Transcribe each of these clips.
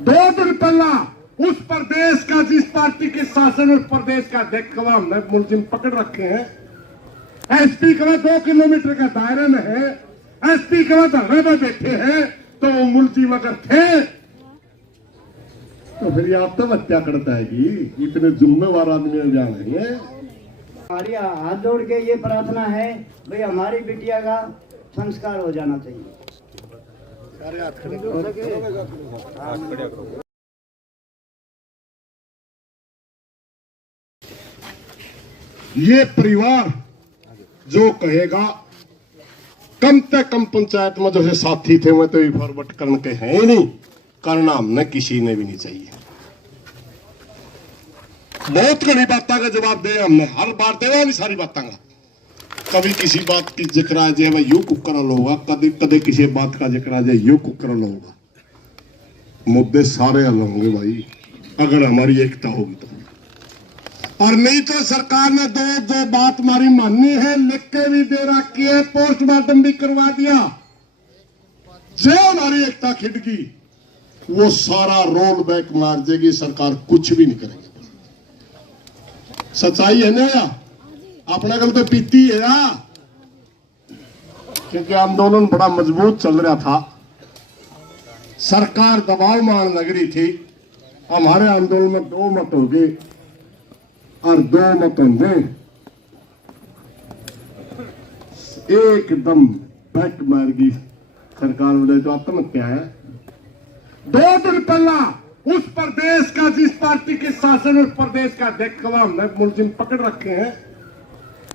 2 दिन पहला उस प्रदेश का, जिस पार्टी के शासन, उस प्रदेश का अध्यक्ष को हमने मुलजिम पकड़ रखे हैं। एसपी का 2 किलोमीटर का दायरे में है, एसपी का धरने में बैठे हैं, तो वो मुलजिम अगर थे तो फिर ये आप तब हत्या करता है कि इतने जिम्मेवार आदमी जान रही है। हमारी हाथ जोड़ के ये प्रार्थना है भाई, हमारी बिटिया का संस्कार हो जाना चाहिए। ये परिवार जो कहेगा, कम से कम पंचायत में जो है साथी थे वो तो फॉरवर्ड करने के हैं ही नहीं, करना हमने किसी ने भी नहीं चाहिए। बहुत घनी बातों का जवाब दे हमने, हर बार देवा नहीं सारी बातों का। कभी किसी बात की जिक्र आ जाए भाई यू कुकर होगा, कभी कभी किसी बात का जिक्र आ जाए यू कुकर होगा। मुद्दे सारे हल होंगे भाई अगर हमारी एकता होगी तो, और नहीं तो सरकार ने दो बात हमारी माननी है, लिख के भी दे रखी है, पोस्टमार्टम भी करवा दिया। जो हमारी एकता खिड़की वो सारा रोल बैक मार देगी, सरकार कुछ भी नहीं करेगी। सच्चाई है ना या अपना कल तो पीती है ना, क्योंकि आंदोलन बड़ा मजबूत चल रहा था, सरकार दबाव मान लग रही थी। हमारे आंदोलन में 2 मत हो गए और 2 मत होंगे एकदम बैक मार गई सरकार ने। जो आत्महत्या है 2 दिन पहला उस प्रदेश का, जिस पार्टी के शासन, उस प्रदेश का अध्यक्ष को हमने मुलजिम पकड़ रखे हैं।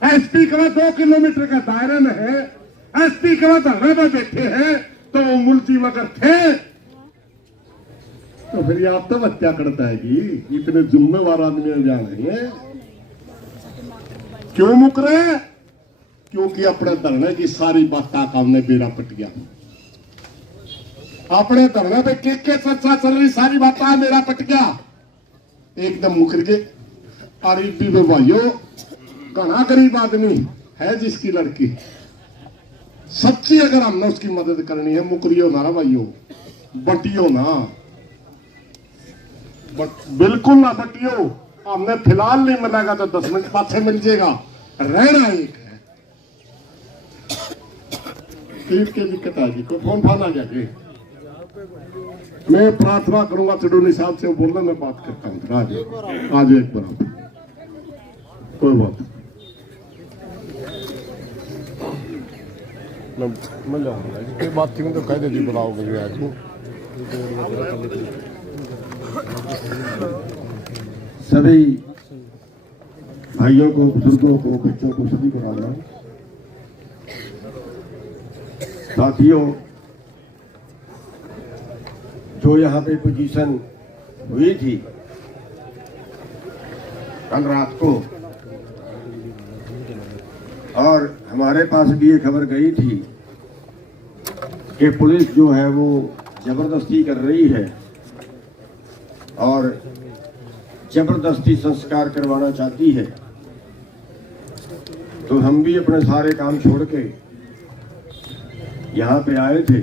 एसपी का 2 किलोमीटर का दायरे में है, एसपी का धरने में बैठे हैं, तो वो मुलजिम अगर थे तो फिर ये आप तब हत्या करता है कि इतने जिम्मेवार आदमी जान रही है। क्यों मुक रहे? क्योंकि अपने धरने की सारी बातों का हमने बेड़ा पट गया। अपने धरने पे के चर्चा चल रही सारी बातें मेरा पट गया, एकदम मुकर गए। और भाइयों घना गरीब आदमी है जिसकी लड़की सच्ची, अगर हमने उसकी मदद करनी है, मुकरियो ना भाइयों, बटियो ना, बिल्कुल ना बटियो। हमने फिलहाल नहीं मिलेगा तो 10 मिनट पाछे मिल जाएगा, रहना एक है। की दिक्कत आएगी, कोई फोन फान आ जाएगी। मैं प्रार्थना करूंगा चडोनी साहब से, बोलना मैं बात करता हूँ आज एक बार, कोई बात मैं जाऊंगा बात थी तो कह देती बुलाओगे आज। सभी भाइयों को, बुजुर्गों को, बच्चों को, सभी को राम राम। साथियों, जो यहाँ पे पोजीशन हुई थी कल रात को, और हमारे पास भी ये खबर गई थी कि पुलिस जो है वो जबरदस्ती कर रही है और जबरदस्ती संस्कार करवाना चाहती है। तो हम भी अपने सारे काम छोड़ के यहाँ पे आए थे,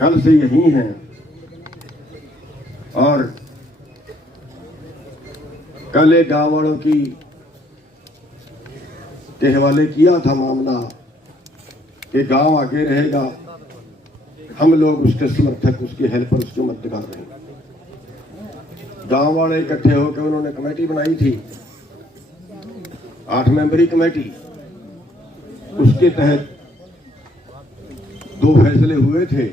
कल से यहीं हैं। और कल एक गाँव वालों के हवाले किया था मामला कि गांव आगे रहेगा, हम लोग उसके समर्थक, उसके हेल्पर, उसके मददगार रहेंगे। गांव वाले इकट्ठे होकर उन्होंने कमेटी बनाई थी, 8 मेंबरी कमेटी। उसके तहत 2 फैसले हुए थे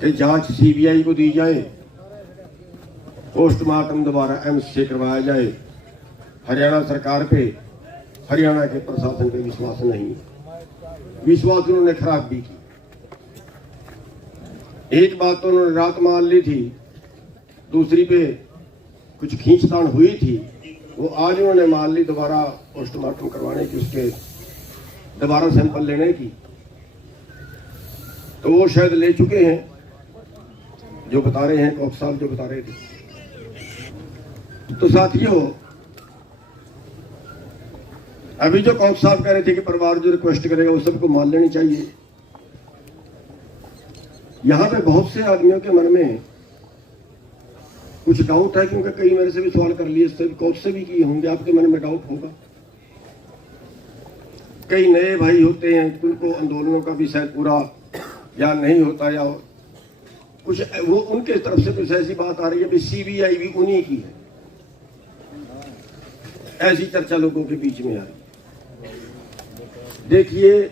कि जांच सीबीआई को दी जाए, पोस्टमार्टम दोबारा एम्स से करवाया जाए। हरियाणा सरकार पे, हरियाणा के प्रशासन पे विश्वास नहीं, विश्वास उन्होंने खराब भी की। एक बात तो उन्होंने रात मान ली थी, दूसरी पे कुछ खींचतान हुई थी, वो आज उन्होंने मान ली दोबारा पोस्टमार्टम करवाने की, उसके दोबारा सैंपल लेने की। तो वो शायद ले चुके हैं, जो बता रहे हैं कॉक साहब जो बता रहे थे। तो साथियों, अभी जो कॉक साहब कह रहे थे कि परिवार जो रिक्वेस्ट करेगा वो सबको मान लेनी चाहिए। यहाँ पे बहुत से आदमियों के मन में कुछ डाउट है, क्योंकि कई मेरे से भी सवाल कर लिए, इससे कोर्ट से भी किए होंगे, आपके मन में डाउट होगा। कई नए भाई होते हैं, उनको आंदोलनों का भी शायद पूरा ज्ञान नहीं होता, या कुछ वो उनके तरफ से कुछ ऐसी बात आ रही है भी सीबीआई भी उन्हीं की है, ऐसी चर्चा लोगों के बीच में आ रही। देखिए,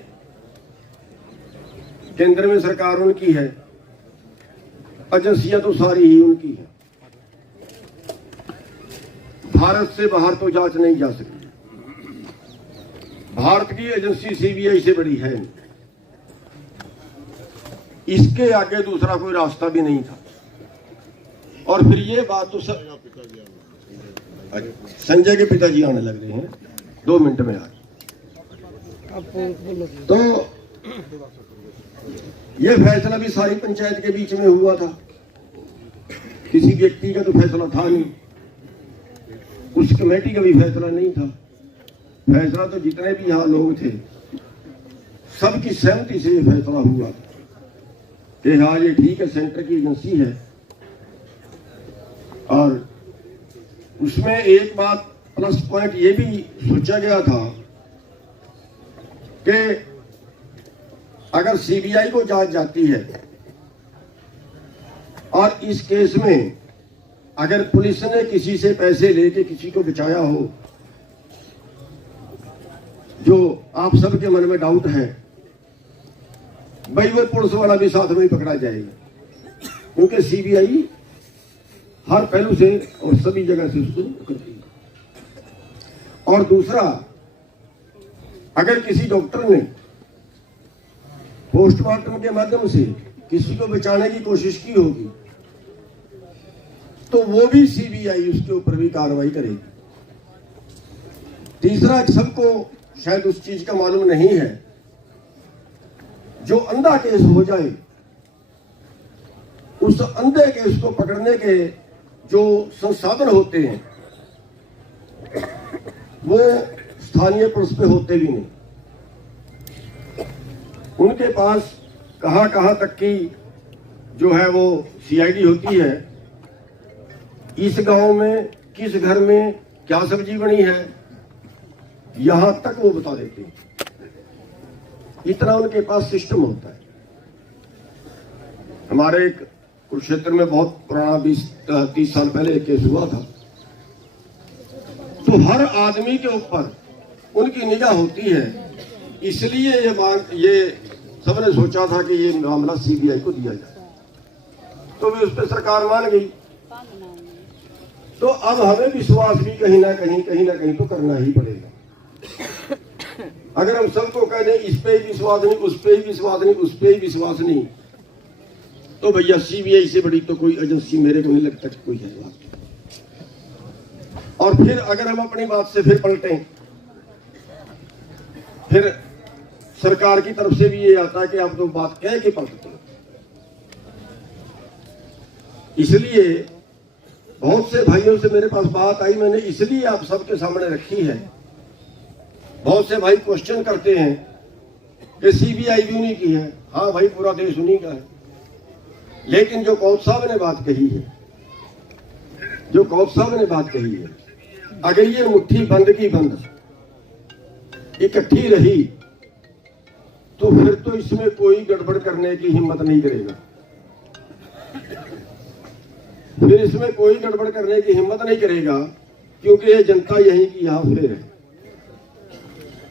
केंद्र में सरकार उनकी है, एजेंसियां तो सारी ही उनकी है, भारत से बाहर तो जांच नहीं जा सकती। भारत की एजेंसी सीबीआई से बड़ी है, इसके आगे दूसरा कोई रास्ता भी नहीं था। और फिर ये बात तो संजय के पिताजी आने लग रहे हैं 2 मिनट में आज। तो ये फैसला भी सारी पंचायत के बीच में हुआ था, किसी व्यक्ति का तो फैसला था नहीं, उस कमेटी का भी फैसला नहीं था। फैसला तो जितने भी यहाँ लोग थे सबकी सहमति से ये फैसला हुआ था कि हाँ ये ठीक है, सेंटर की एजेंसी है। और उसमें एक बात प्लस पॉइंट ये भी सोचा गया था कि अगर सीबीआई को जांच जाती है और इस केस में अगर पुलिस ने किसी से पैसे लेके किसी को बचाया हो, जो आप सबके मन में डाउट है, भाई वो पुलिस वाला भी साथ में ही पकड़ा जाएगा, क्योंकि सीबीआई हर पहलू से और सभी जगह से उसको पकड़ती है। और दूसरा, अगर किसी डॉक्टर ने पोस्टमार्टम के माध्यम से किसी को बचाने की कोशिश की होगी तो वो भी सीबीआई उसके ऊपर भी कार्रवाई करेगी। तीसरा, सबको शायद उस चीज का मालूम नहीं है, जो अंधा केस हो जाए उस अंधे केस को पकड़ने के जो संसाधन होते हैं वो स्थानीय पुलिस पे होते भी नहीं। उनके पास कहां तक की जो है वो सीआईडी होती है, इस गांव में किस घर में क्या सब्जी बनी है, यहां तक वो बता देते हैं। इतना उनके पास सिस्टम होता है। हमारे एक कुरुक्षेत्र में बहुत पुराना 20-30 साल पहले एक केस हुआ था, तो हर आदमी के ऊपर उनकी निगाह होती है। इसलिए ये सबने सोचा था कि ये मामला सीबीआई को दिया जाए, तो भी उस पर सरकार मान गई। तो अब हमें विश्वास भी कहीं ना कहीं तो करना ही पड़ेगा। अगर हम सबको कह दें इस पे ही विश्वास नहीं, उस पे ही विश्वास नहीं, उस पे ही विश्वास नहीं, तो भैया सीबीआई से बड़ी तो कोई एजेंसी मेरे को नहीं लगता कि कोई है। और फिर अगर हम अपनी बात से फिर पलटें, फिर सरकार की तरफ से भी ये आता है कि आप तो बात कह के पलटते हो। इसलिए बहुत से भाइयों से मेरे पास बात आई, मैंने इसलिए आप सबके सामने रखी है। बहुत से भाई क्वेश्चन करते हैं कि सीबीआई भी उन्हीं की है। हाँ भाई, पूरा देश उन्हीं का है, लेकिन जो कौथ साहब ने बात कही है, अगर ये मुट्ठी बंद की बंद इकट्ठी रही तो फिर तो इसमें कोई गड़बड़ करने की हिम्मत नहीं करेगा। फिर इसमें कोई गड़बड़ करने की हिम्मत नहीं करेगा, क्योंकि ये जनता यहीं की यहाँ फिर है।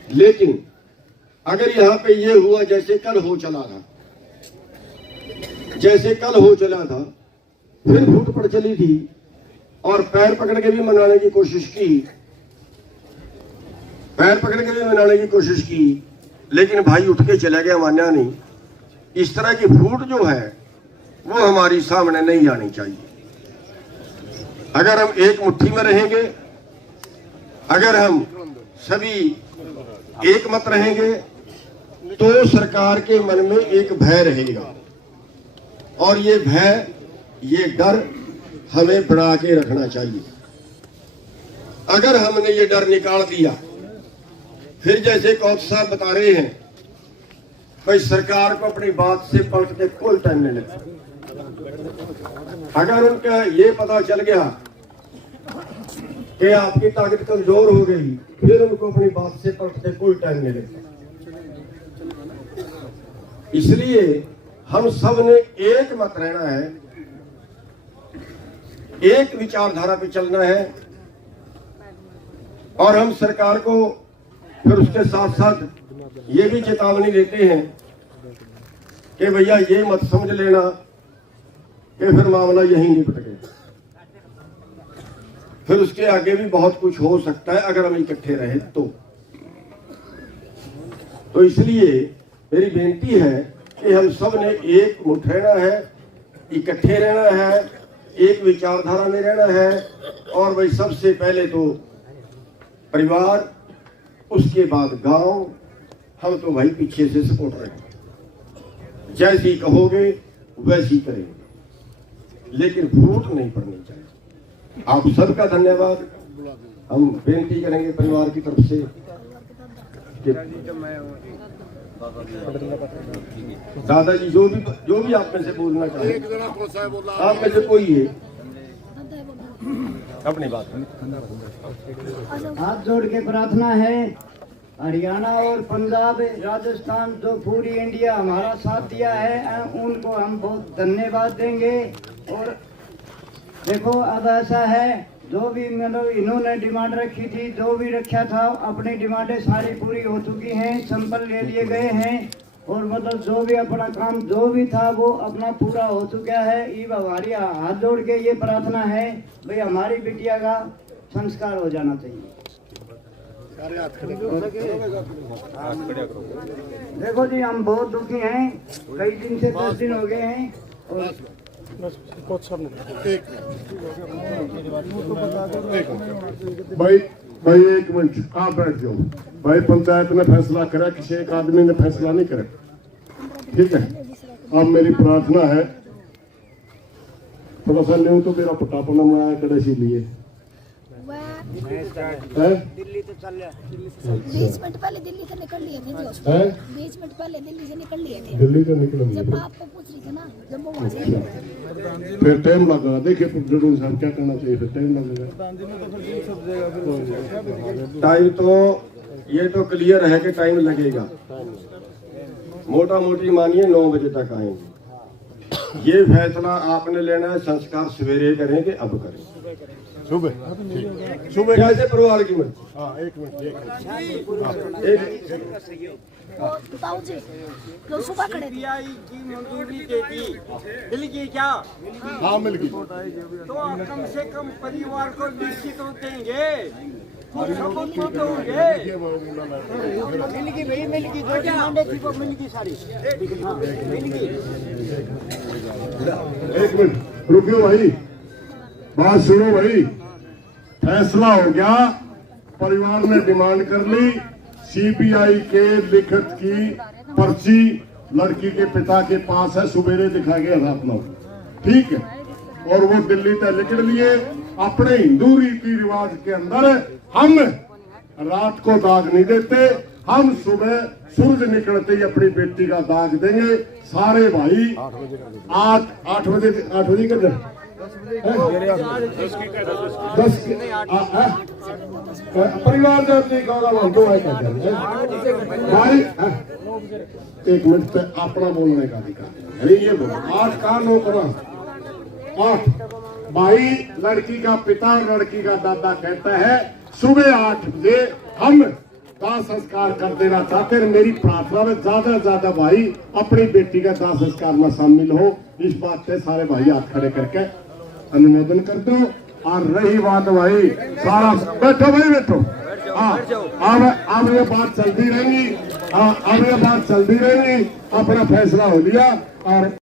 लेकिन अगर यहाँ पे ये हुआ जैसे कल हो चला था, फिर फूट पड़ चली थी और पैर पकड़ के भी मनाने की कोशिश की, लेकिन भाई उठ के चला गया, मान्या नहीं। इस तरह की फूट जो है वो हमारी सामने नहीं आनी चाहिए। अगर हम एक मुट्ठी में रहेंगे, अगर हम सभी एक मत रहेंगे, तो सरकार के मन में एक भय रहेगा, और ये भय, ये डर हमें बढ़ा के रखना चाहिए। अगर हमने ये डर निकाल दिया, फिर जैसे कौथ साहब बता रहे हैं भाई सरकार को अपनी बात से पलटते कोई टाइम नहीं लगता। अगर उनका ये पता चल गया कि आपकी ताकत कमजोर हो गई, फिर उनको अपनी बात से पलटते कोई टाइम नहीं लगता। इसलिए हम सब ने एक मत रहना है, एक विचारधारा पे चलना है, और हम सरकार को फिर उसके साथ साथ ये भी चेतावनी देते हैं कि भैया ये मत समझ लेना कि फिर मामला यहीं निपट गया। फिर उसके आगे भी बहुत कुछ हो सकता है अगर हम इकट्ठे रहे तो इसलिए मेरी बेनती है कि हम सब ने एक मुठ रहना है, इकट्ठे रहना है, एक विचारधारा में रहना है। और भाई सबसे पहले तो परिवार, उसके बाद गांव, हम तो भाई पीछे से सपोर्ट रहेंगे, जैसी कहोगे वैसी करेंगे, लेकिन फूट नहीं पड़नी चाहिए। आप सबका धन्यवाद। हम बेनती करेंगे परिवार की तरफ से कि दादाजी जो भी आप में से बोलना चाहिए, आप में से कोई है अपनी बात। हाथ जोड़ के प्रार्थना है, हरियाणा और पंजाब, राजस्थान, जो पूरी इंडिया हमारा साथ दिया है, उनको हम बहुत धन्यवाद देंगे। और देखो अब ऐसा है, जो भी मतलब इन्होंने डिमांड रखी थी, जो भी रखा था, अपनी डिमांडें सारी पूरी हो चुकी हैं, सैंपल ले लिए गए हैं, और मतलब जो भी अपना काम जो भी था वो अपना पूरा हो चुका है। ये हमारी हाथ जोड़ के ये प्रार्थना है भाई हमारी बिटिया का संस्कार हो जाना चाहिए। देखो जी हम बहुत दुखी हैं, कई दिन से 10 दिन हो गए हैं। और भाई एक मिनट आप बैठ जाओ। भाई पंचायत ने फैसला करा, किसी एक आदमी ने फैसला नहीं करा, ठीक है। अब मेरी प्रार्थना है, थोड़ा सा न्यू तो मेरा पटापना में आया कड़े सी लिए दिल्ली तो चल रहा है, 20 मिनट पहले दिल्ली से निकल लिए थे, 20 मिनट पहले दिल्ली से निकल लिए थे। दिल्ली तो निकल जब आपको पूछ रही थी ना, जब वो वहाँ से फिर टाइम लगेगा। देखिए जरूर साहब क्या करना चाहिए, फिर टाइम लगेगा। टाइम तो ये तो क्लियर है कि टाइम लगेगा, मोटा मोटी मानिए 9 बजे तक आएंगे। ये फैसला आपने लेना है, संस्कार सवेरे करेंगे, अब करें सुबह कैसे परिवार की मर्जी। एक मिनट ताऊ जी लोग सुबह खड़े थे। की मंजूरी दे दी, मिल गई क्या? हाँ मिल गई। तो कम से कम परिवार को निश्चित तो देंगे, कुछ सबूत तो दोगे। मिल गई भाई, मिल गई, जो डिमांडें थी वो मिल गई सारी, मिल गई। एक मिनट रुकियो भाई, बात सुनो भाई। फैसला हो गया, परिवार ने डिमांड कर ली, सीबीआई के लिखित की पर्ची लड़की के पिता के पास है, सवेरे दिखा गया रात 9, ठीक है। और वो दिल्ली तक निकल लिए। अपने हिंदू रीति रिवाज के अंदर हम रात को दाग नहीं देते, हम सुबह सूरज निकलते ही अपनी बेटी का दाग देंगे। सारे भाई 8 बजे कर दे 10 परिवार भाई 1 मिनट पे अपना बोलने का अधिकार है, ये बोलो 8 का 9 करो 8 भाई। लड़की का पिता और लड़की का दादा कहता है सुबह 8 बजे हम दाह संस्कार कर देना चाहते हैं। मेरी प्रार्थना में ज्यादा ज्यादा भाई अपनी बेटी का दाह संस्कार में शामिल हो, इस बात से सारे भाई हाथ खड़े करके अनुमोदन कर दो। और रही बात भाई सारा बैठो भाई बैठो, अब ये बात चलती रहेंगी, अब ये बात चलती रहेगी। अपना फैसला हो लिया और